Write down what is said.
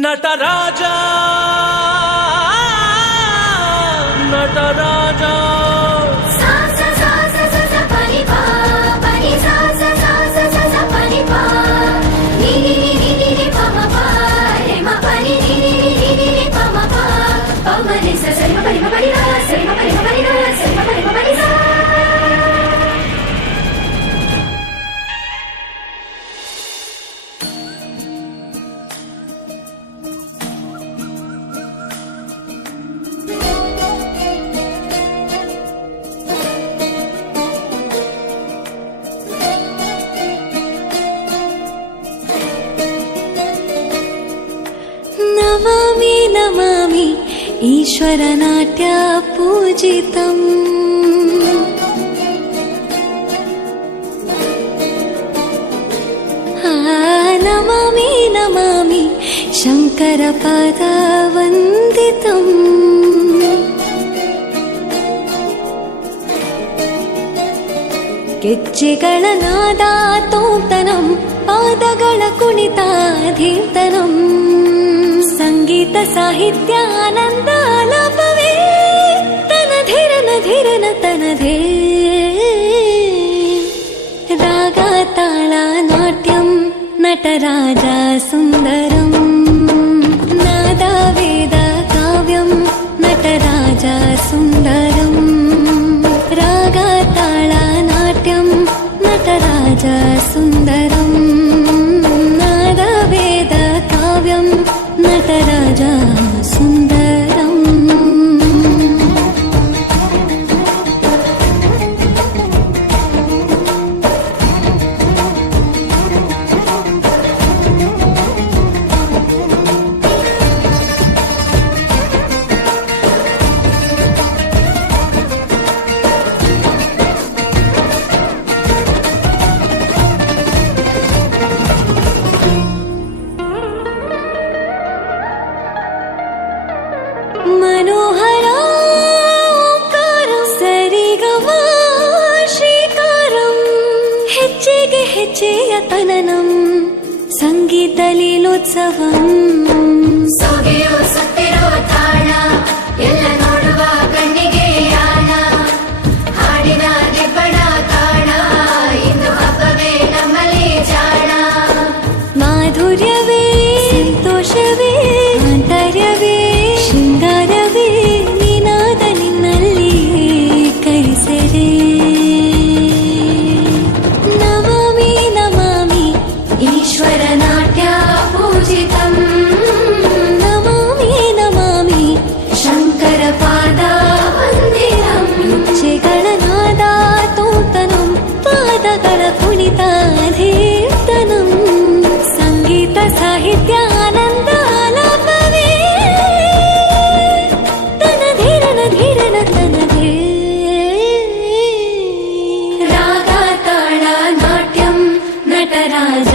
ನಟರಾಜ ನಟರಾಜ ನಮಾಮಿ ನಮಾಮಿ ಈಶ್ವರ ನಾಟ್ಯ ಪೂಜಿತಂ ನಮಾಮಿ ನಮಾಮಿ ಶಂಕರ ಪಾದ ವಂದಿತಂ ಗೆಜ್ಜೆಗಳ ನಾದ ತೋಂತನಂ ಪಾದಗಳ ಕುಣಿತ ಧೀರ್ತನಂ ಸಂಗೀತ ಸಾಹಿತ್ಯ ಆನಂದ ಆಲಾಪವೇ ತನಧೀರನ ಧೀರನ ತನಧೇ ರಾಗ ತಾಳ ನಾಟ್ಯಂ ನಟರಾಜ ಸುಂದರಂ ನಾದ ವೇದ ಕಾವ್ಯಂ ನಟರಾಜ ಸುಂದರಂ ರಾಗ ತಾಳ ನಾಟ್ಯಂ ನಟರಾಜ ಸುಂದರಂ ನಾದ ವೇದ ಕಾವ್ಯಂ ನಟರಾಜ ಸುಂದರಂ मनोहर ओंकारं सरिगम ಶ್ರೀಕಾರಂ ಹೆಜ್ಜೆಗೆ ಹೆಜ್ಜೆಯ ತನನಂ ಸಂಗೀತ ಲೀಲೋತ್ಸವಂ ಸೊಗೆಯೋ ಸುತ್ತಿರೋ ತಾಳ ಎಲ್ಲ ನೋಡುವ ಕಣ್ಣಿಗೆ ಯಾನ ಹಾಡಿನ ದಿಬ್ಬಣ ತಾಳ ಇಂದು ಹಬ್ಬವೇ ನಮ್ಮಲ್ಲಿ ಜಾಣ ಮಾಧುರ್ಯವೇ ಸಂತೋಷವೇ ಆಂತರ್ಯವೇ ಶೃಂಗಾರವೇ ನಿನಾದ ನಿನ್ನಲ್ಲಿ ಕೈಸೆರೆ ನಮಾಮಿ ನಮಾಮಿ ಈಶ್ವರ ನಾಟ್ಯ ಪೂಜಿತಂ ನಮಾಮಿ ನಮಾಮಿ ಶಂಕರ ಪಾದ ವಂದಿತಂ ಗೆಜ್ಜೆಗಳ ನಾದ ತೋಂತನಂ ಪಾದಗಳ ಕುಣಿತ ಧೀರ್ತನಂ ಸಂಗೀತ ಸಾಹಿತ್ಯ ಆನಂದ ಆಲಾಪವೇ ತನಧೀರನ ಧೀರನ ತನಧೇ ರಾಗ ತಾಳ ನಾಟ್ಯಂ ನಟರಾಜ